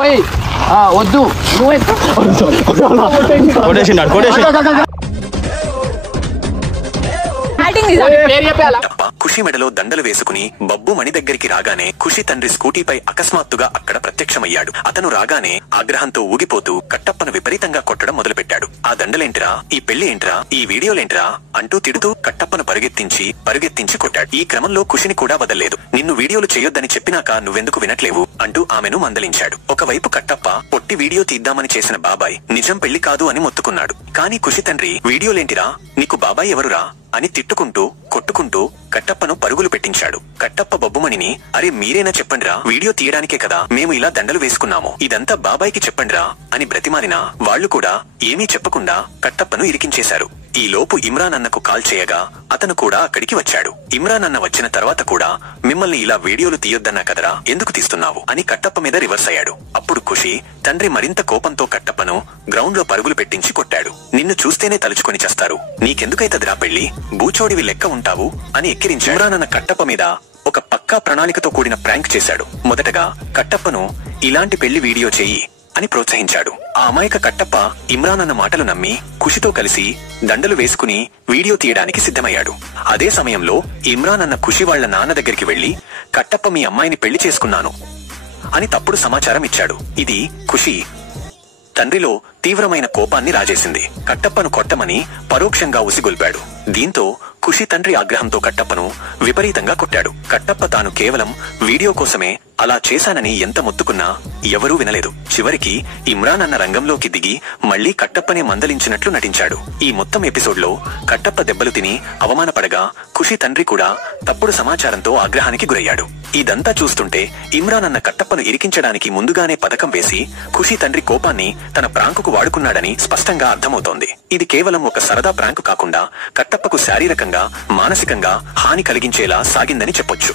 ఓయ్ వద్దు ఖుషి మెడలో దండలు వేసుకుని బబ్బు మణి దగ్గరికి రాగానే ఖుషి తండ్రి స్కూటీపై అకస్మాత్తుగా అక్కడ ప్రత్యక్షమయ్యాడు. అతను రాగానే ఆగ్రహంతో ఊగిపోతూ కట్టప్పను విపరీతంగా కొట్టడం మొదలుపెట్టాడు. ఆ దండలేంట్రా, ఈ పెళ్లి ఏంట్రా, ఈ వీడియోలేంట్రా అంటూ తిడుతూ కట్టప్పను పరుగెత్తించి కొట్టాడు. ఈ క్రమంలో ఖుషిని కూడా వదల్లేదు. నిన్ను వీడియోలు చేయొద్దని చెప్పినాక నువ్వెందుకు వినట్లేవు అంటూ ఆమెను మందలించాడు. ఒకవైపు కట్టప్ప పొట్టి వీడియో తీద్దామని చేసిన బాబాయ్ నిజం పెళ్లి కాదు అని మొత్తుకున్నాడు. కానీ ఖుషి తండ్రి వీడియోలేంటిరా, నీకు బాబాయ్ ఎవరురా అని తిట్టుకుంటూ కొట్టుకుంటూ కట్టప్పను పరుగులు పెట్టించాడు. కట్టప్ప బబ్బుమణిని అరే మీరేనా చెప్పండిరా, వీడియో తీయడానికే కదా మేము ఇలా దండలు వేసుకున్నాము, ఇదంతా బాబాయ్కి చెప్పండిరా అని బ్రతిమాలినా వాళ్లు కూడా ఏమీ చెప్పకుండా కట్టప్పను ఇరికించేశారు. ఈ లోపు ఇమ్రాన్ అన్నకు కాల్ చేయగా అతను కూడా అక్కడికి వచ్చాడు. ఇమ్రాన్ అన్న వచ్చిన తర్వాత కూడా మిమ్మల్ని ఇలా వీడియోలు తీయొద్దన్నా కదరా, ఎందుకు తీస్తున్నావు అని కట్టప్ప మీద రివర్స్ అయ్యాడు. అప్పుడు ఖుషి తండ్రి మరింత కోపంతో కట్టప్పను గ్రౌండ్ లో పరుగులు పెట్టించి కొట్టాడు. నిన్ను చూస్తేనే తలుచుకొని చేస్తారు, నీకెందుకైతదిరా పెళ్లి, బూచోడివి లెక్క ఉంటావు అని ఎక్కిరించాడు. ఇమ్రాన్ అన్న కట్టప్ప మీద ఒక పక్కా ప్రణాళికతో కూడిన ప్రాంక్ చేశాడు. మొదటగా కట్టప్పను ఇలాంటి పెళ్లి వీడియో చెయ్యి అని ప్రోత్సహించాడు. ఆ అమాయక కట్టప్ప ఇమ్రాన్ అన్న మాటలు నమ్మి ఖుషితో కలిసి దండలు వేసుకుని వీడియో తీయడానికి సిద్ధమయ్యాడు. అదే సమయంలో ఇమ్రాన్ అన్న ఖుషి వాళ్ల నాన్న దగ్గరికి వెళ్లి కట్టప్ప మీ అమ్మాయిని పెళ్లి చేసుకున్నాను అని తప్పుడు సమాచారం ఇచ్చాడు. ఇది ఖుషి తండ్రిలో తీవ్రమైన కోపాన్ని రాజేసింది. కట్టప్పను కొట్టమని పరోక్షంగా ఉసిగొల్పాడు. దీంతో ఖుషి తండ్రి ఆగ్రహంతో కట్టప్పను విపరీతంగా కొట్టాడు. కట్టప్ప తాను కేవలం వీడియో కోసమే అలా చేశానని ఎంత మొత్తుకున్నా ఎవరూ వినలేదు. చివరికి ఇమ్రాన్ అన్న రంగంలోకి దిగి మళ్లీ కట్టప్పనే మందలించినట్లు నటించాడు. ఈ మొత్తం ఎపిసోడ్ లో కట్టప్ప దెబ్బలు తిని అవమానపడగా ఖుషి తండ్రి కూడా తప్పుడు సమాచారంతో ఆగ్రహానికి గురయ్యాడు. ఇదంతా చూస్తుంటే ఇమ్రాన్ అన్న కట్టప్పను ఇరికించడానికి ముందుగానే పథకం వేసి ఖుషి తండ్రి కోపాన్ని తన ప్రాంకుకు వాడుకున్నాడని స్పష్టంగా అర్థమవుతోంది. ఇది కేవలం ఒక సరదా ప్రాంకు కాకుండా కట్టప్పకు శారీరకంగా మానసికంగా హాని కలిగించేలా సాగిందని చెప్పొచ్చు.